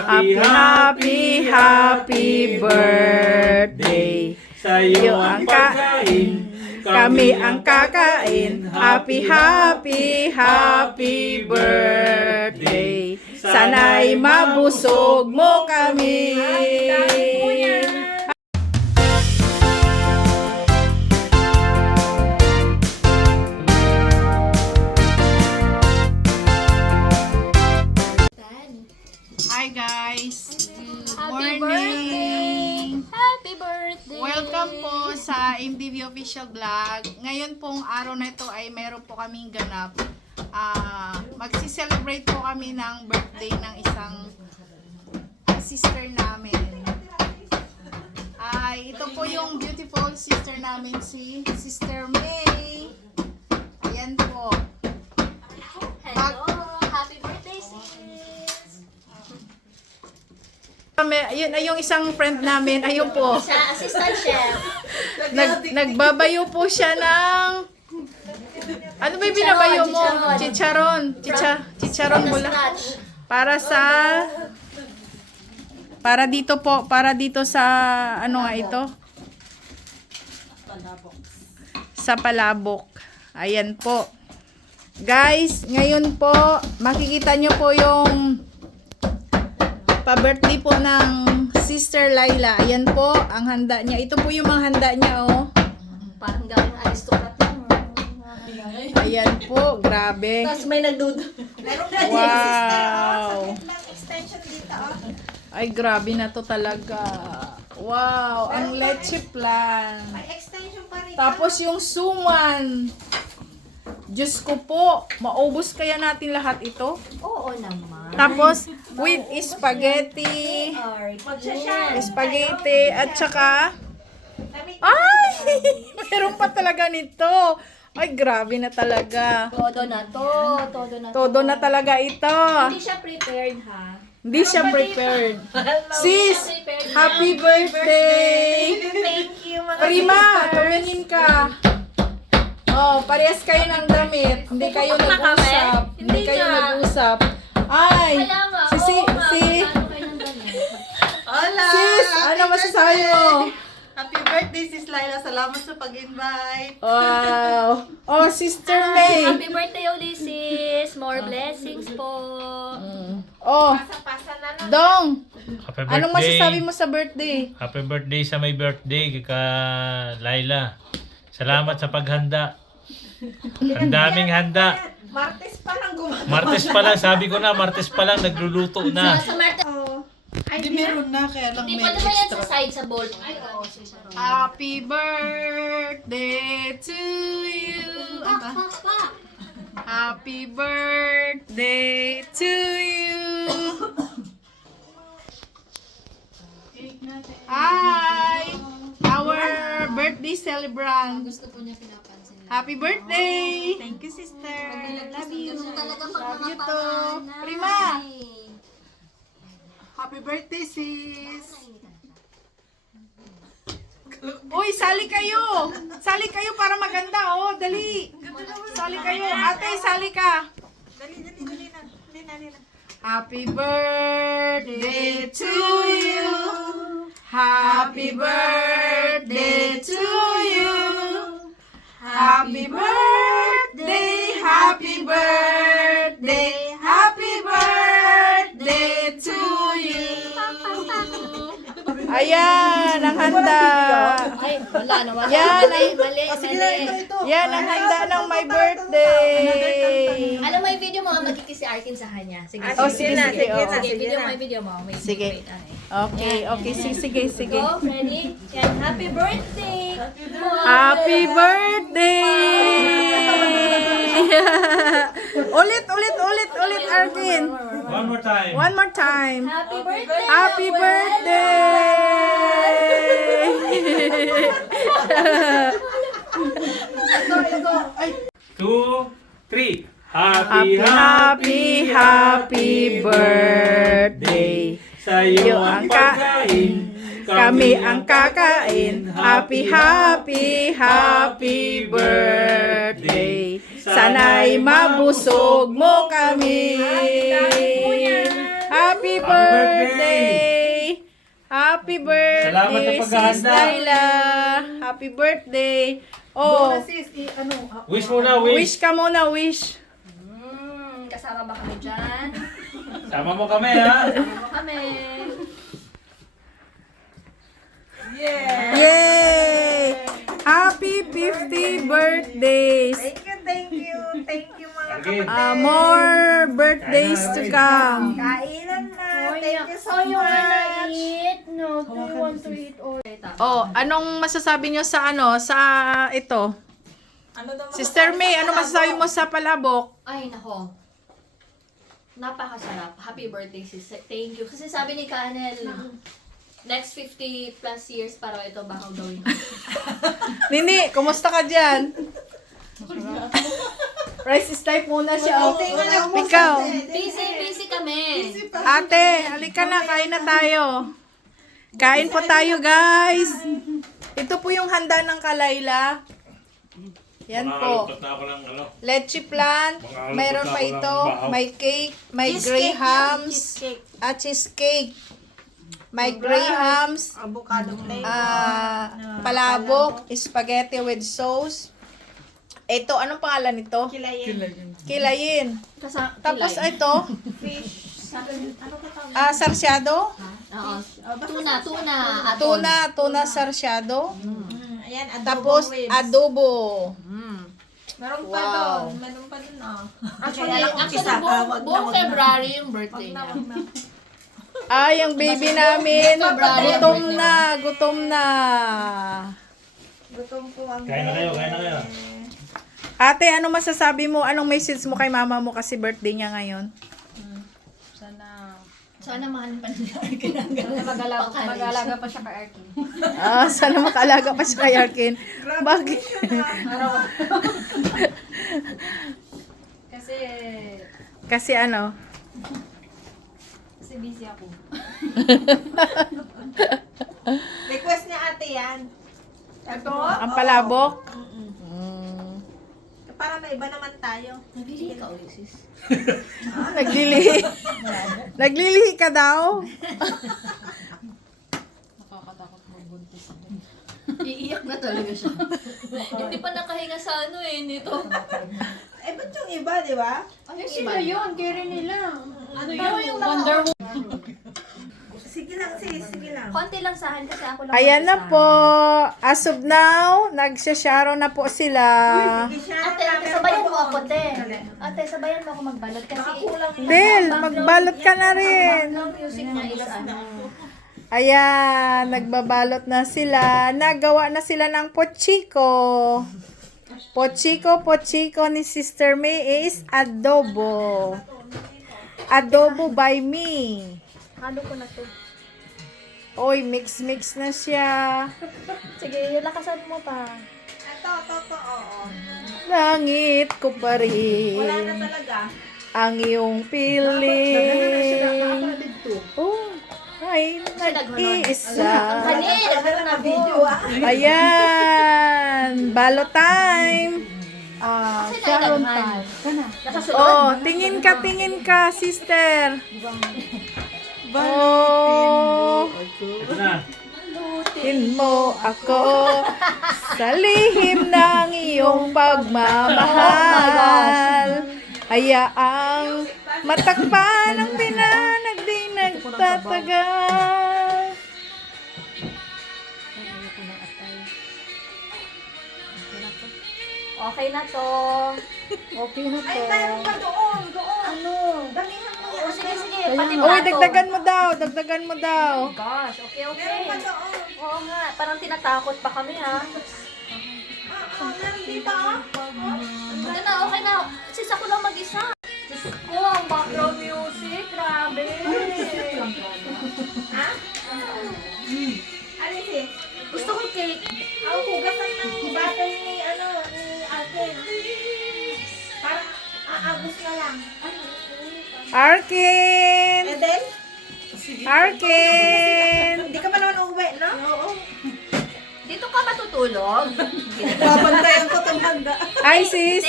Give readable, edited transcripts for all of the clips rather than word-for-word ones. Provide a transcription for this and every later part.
Happy, happy, happy birthday. Sa'yo ang pagkain, kami ang kakain. Happy, happy, happy birthday. Sana'y mabusog mo kami. Hi guys! Happy birthday! Happy birthday! Welcome po sa MDV Official Vlog. Ngayon pong araw na ito ay meron po kaming ganap. Magsi-celebrate po kami ng birthday ng isang sister namin. Ito po yung beautiful sister namin, si Sister May. Ayan po. Hello! Happy birthday, sis! Ayun ay yung isang friend namin, ayun po. Siya, assistant chef. Nagbabayo po siya ng ano ba yung binabayo mo? Chicharon. Chicharon bula. Para dito po, para dito sa ano nga ito? Sa palabok. Ayan po. Guys, ngayon po makikita nyo po yung pa-birthday po ng Sister Laila. Ayan po ang handa niya. Ito po yung mga handa niya, oh. Parang galing aristocrat lang. Ayan po, grabe. Tapos may nagdudo. Wow. Ay, grabe na to talaga. Wow, ang leche plan. Tapos yung suman. Diyos ko po, maubos kaya natin lahat ito? Oo naman. Tapos, with spaghetti. Spaghetti at saka ay, meron pa talaga nito. Ay, grabe na talaga. Todo na to. Todo na to. Todo na talaga ito. Hindi siya prepared, ha? Hindi siya prepared. Sis, happy birthday! Thank you, mga Prima, tumingin ka. Oh, parehas kayo ng damit. Hindi kayo nag-usap. Hindi kayo nag-usap. Ay, sis, ano masasabi mo? Happy birthday, Sis Laila. Salamat sa pag-invite. Wow. Oh, Sister May. Happy birthday, Ulysses. More blessings po. Oh, Pasa na lang. Dong. Happy birthday. Anong masasabi mo sa birthday? Happy birthday sa may birthday ka Laila. Salamat sa paghanda. Ang daming handa. Martes pa lang gumagawa. Martes pa lang, sabi ko na, Martes pa lang nagluluto na. Sa Marta. Hindi meron na, kaya lang Hindi may pa naman yan sa extra. side sa bowl. Ay, oo. Happy birthday to you. Happy birthday to you. Hi, our birthday celebrant. Gusto po niya pinapansin. Happy birthday. Thank you, sister. Love you. Talaga pag Love mga you too. panganay. Prima. Happy birthday, sis. Uy, sali kayo. Sali kayo para maganda, oh. Dali. Sali kayo. Ate, sali ka. Dali na. Happy birthday to you. Happy birthday to you. Happy birthday, happy birthday, happy birthday to you. Ayan, ang handa. Ay, wala na. Wala. Yan, Mali. Yan ang handa ng my birthday. Alam mo yung video mo, magkikis si Arkin sa kanya. Sige, Oh, sige, sige. Oh. Video mo, yung video mo. Wait, Sige. wait, ay. Okay, sige. Go, ready? Yan, happy birthday! Happy birthday! ulit, Arkin. One more time. One more time. Happy birthday! Happy birthday! 2, 3. Happy birthday. Sa'yo ang pagkain, kami ang kakain. Happy birthday. Sana'y mabusog mo kami. Happy birthday. Happy birthday, Salamat sa Sis paghahanda. Laila. Happy birthday. Oh, Sis, Wish muna, wish. wish ka muna, wish. Kasama ba kami dyan? Sama mo kami, ha? Kasama kami. Yay! Happy 50 birthdays. Thank you mga Again. More birthdays to come. kainan na. Thank you so You wanna much. eat? No, do you want to eat all? Oh, anong masasabi nyo sa sa ito? Ano daw Sister May, ano masasabi mo sa palabok? Ay, nako. Napakasarap. Happy birthday, sis. Thank you. Kasi sabi ni Kanel, next 50 plus years para ito baka gawin. Nini, kumusta ka dyan? Rice is type muna siya. Oh. Ikaw. Busy kami. Ate, halika na, kain na tayo. Kain po tayo, guys. Ito po yung handa ng Kalayla. Yan po. Makakalupot na ako ng ano. Leche flan, mayroon pa ito, may cake, may grahams, cheesecake. May grahams, Avocado plate. palabok, spaghetti with sauce. Ito, anong pangalan nito? Kilayin. Tapos ito, sarsyado. Oo. Tuna. Tuna sarsyado. Ayan, adobo Tapos, ribs. adobo. Meron pa Wow. doon. Meron pa doon, Actually, buong February yung birthday niya. Ay, ang baby namin, February, gutom na, gutom na. Gutom po ang Kain na kayo, kain na kayo. Ate, ano masasabi mo? Anong message mo kay mama mo kasi birthday niya ngayon? Sana mahal pa nila Arkin hanggang mag-alaga pa siya kay Arkin. Sana makaalaga pa siya kay Arkin. Bakit? Kasi Kasi ano? busy ako. Request niya ate yan. Ito? Ang palabok? Para may iba naman tayo. Nabili ka ulit, sis. Naglilihi. Naglilihi ka daw? Iiyak na talaga siya. Hindi pa nakahinga sa ano nito. Eh, ba't yung iba, di ba? Ay, sila yun, carry nila. Ano yung Wonder Sige lang, sis. Sige lang. Konti lang sa akin kasi ako lang. Ayan na po. As of now, nagsasharo na po sila. Sige siya. Ate, sabayan mo ako, te. Ate, sabayan mo ako magbalot kasi Del, magbalot ka na rin. ang music niya is ano. Ayan, nagbabalot na sila. Nagawa na sila ng pochiko. Pochiko ni Sister May is adobo. Adobo by me. Halo ko na to. Oy, mix na siya. Sige, lakasan mo pa. Ito, oo. Langit ko pa Wala na rin talaga. ang iyong piling. Oh, ay, nag-iisa. Kanil, meron na Video Ayan, balo time. Sharon time. Nakasunod? Oh, tingin ka, sister. Oh, Ito na. tin mo ako sa lihim ng iyong pagmamahal. Hayaang matakpan ang pinanag di nagtatagal. Okay na to. Okay na Ay, meron pa doon. Ano? Damihan mo yan. Sige, pati Uy, bato. dagdagan mo daw. Gosh, okay. Meron pa doon. Oo nga, parang tinatakot pa kami ha. Meron dito, Ito na, okay na. Sis, ako lang mag-isa. Diyos ko, ang background music. Grabe. Ha? Ano sis? Gusto ko cake. Ang hugasan ng bottle ni Alken. Parang aagos na lang. Arkin! Edel? Arkin! Hindi ka pa naman uuwi, no? Oo. Dito ka matutulog? Babantayan ko itong handa. Hi, sis.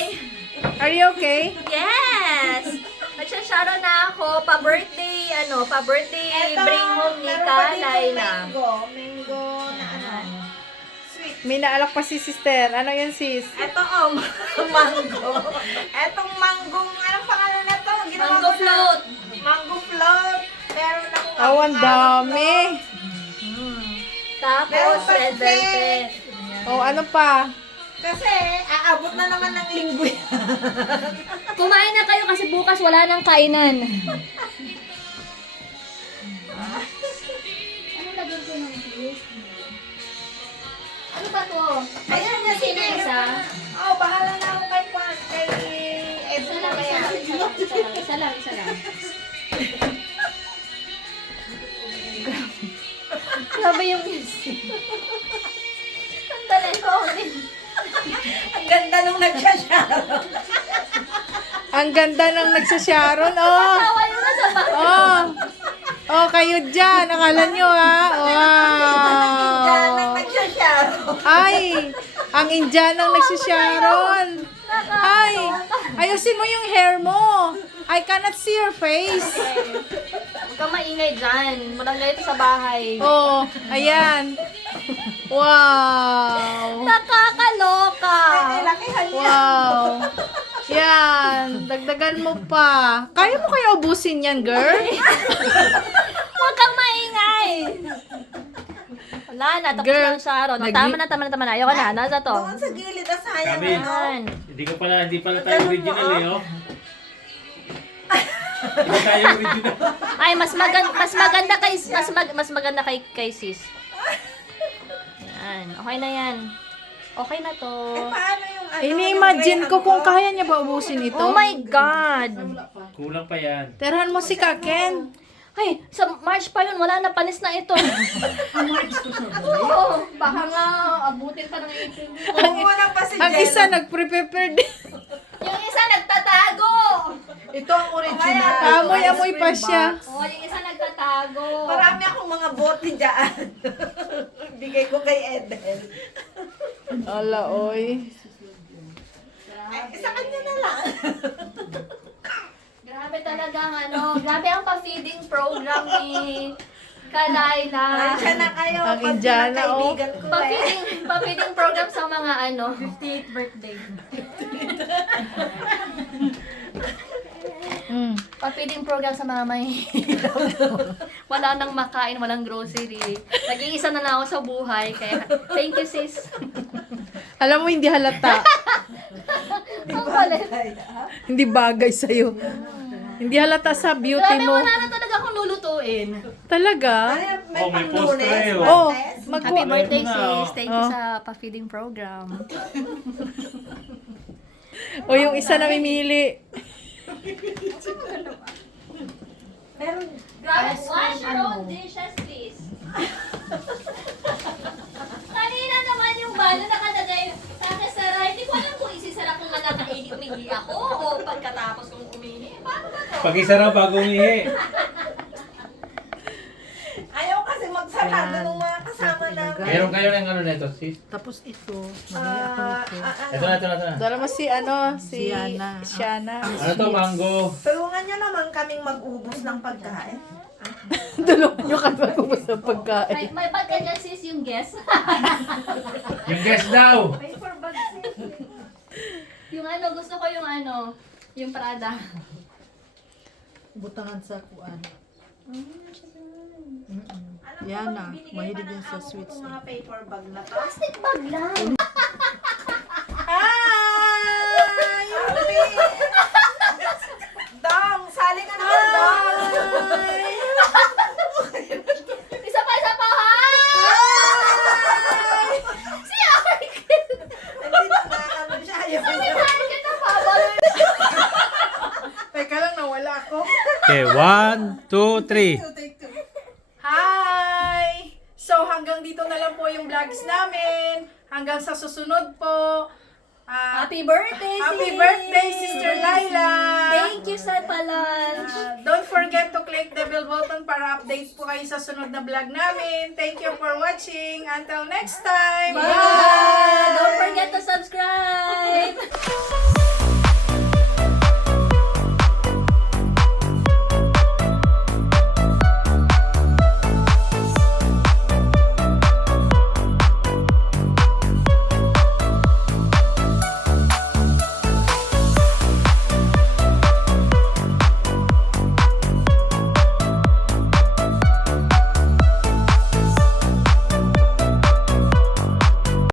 Are you okay? Yes! Nagsasharo na ako. Pa-birthday Eto. bring home ni meron pa dito Laila. Mango na ano. Sweet. May naalak pa si sister. Ano yan, sis? Ito mango. Etong manggong, anong pangalan na to? Ginawa Mango ko na- float. Mango float. Meron akong Oh, ang dami. Tapos, Meron pa red si- velvet. Oh, ano pa? Kasi, aabot na naman ng linggo yan. Kumain na kayo kasi bukas wala nang kainan. Ano lagyan ko ng juice? Ano ba to? Ayan na si Isa? Oh, bahala na ako kay Juan. Kay Isa Edwin lang, kaya. isa lang. Grabe yung music. Ang dali ko. Ang ganda nung nagsasyaron. Ang ganda ng nagsasharon, oh. Tawa yun na sa bahay. Oh. Oh, kayo dyan. Akala nyo, ha? Diyan ang Wow. nagsasyaron. Ay, ang Indianang nagsasharon. Ay, ayusin mo yung hair mo. I cannot see your face. Huwag kang maingay dyan. Walang ganito sa bahay. Oh, ayan. Wow. Nakakaloka! Ay, lakihan niya. Wow. Yan. Dagdagan mo pa. Kaya mo kaya ubusin yan, girl? Huwag kang maingay! Wala na, tapos Girl, na ang Sharon. No, nag- tama na. Ayoko na, nasa to. Doon sa gilid, sayang Kami. ano. Yan. Hindi pala tayo original eh, oh. Hindi tayo original. Ay, mas maganda kay sis. Yan, okay na yan. Okay na to. Paano yung ano? Ini-imagine ko yung kung graham kaya niya ba ubusin ito. Oh my God! Kulang pa yan. Terahan mo si Kaken. Ay, sa March pa yun, wala na, panis na ito. Oo, baka nga abutin pa ng 18. Kumuha pa si Ang Jello. isa nagpre-prepare din. Yung isa nagtatago! Ito ang original. Amoy-amoy pa siya. Oo, yung isa nagtatago. Marami akong mga bote dyan. Bigay ko kay Edel. Ala, oy. Ay, sa kanya na lang. Grabe talaga grabe ang pa-feeding program ni Kalayla. Siya na kayo. Ang pag Indiana, oh. kaibigan ko Pa-feeding program sa mga 58th birthday. Mm. Pa-feeding program sa mga may wala nang makain, walang grocery. Nag-iisa na lang ako sa buhay. Kaya, thank you, sis. Alam mo, hindi halata. Ang kulit. Hindi bagay sa'yo. Hindi halata sa beauty Grabe, mo. wala na talaga akong lulutuin. Talaga? Ay, may Oh, may pang-lunes. postre, oh. Oh, martes. Happy birthday, na, oh. sis. Thank you Oh. sa pa-feeding program. O yung isa na mimili. Meron. Grabe, wash your own dishes, please. Kanina naman yung balo nakalagay sa kasara. Hindi ko alam kung isisara kung umihi ako o pagkatapos kong umihi. Paano ba to? Pag-isa raw bago umihi. Ayaw kasi magsarado ng mga kasama namin. Meron kayo ng ano nito, sis? Tapos ito, Ito na. Dala mo si Shiana. Ano to, mango? Tulungan nyo naman kaming mag-ubos ng pagkain. Tulog nyo kami mag-ubos ng pagkain. May bag ka dyan, sis, yung guest. Yung guest daw! Yung gusto ko yung Prada. butangan sa kuan. Alam Yan mo, na, binigay mahilig pa ng yan sa amo ko sweets tong eh. mga paper bag na to. Plastic bag lang. Hi! Dong, sali ka naman, Dong! Isa pa, ha? Si Arkin! Nandito na, ano siya, ayaw Si niya. Arkin na babalo. Teka lang, nawala ako. Okay, 1, 2, 3. Hi! So, hanggang dito na lang po yung vlogs namin. Hanggang sa susunod po. Happy birthday, Happy sis! birthday, Sister Laila! Thank you sa palunch. Don't forget to click the bell button para update po kayo sa sunod na vlog namin. Thank you for watching. Until next time! Bye! Don't forget to subscribe!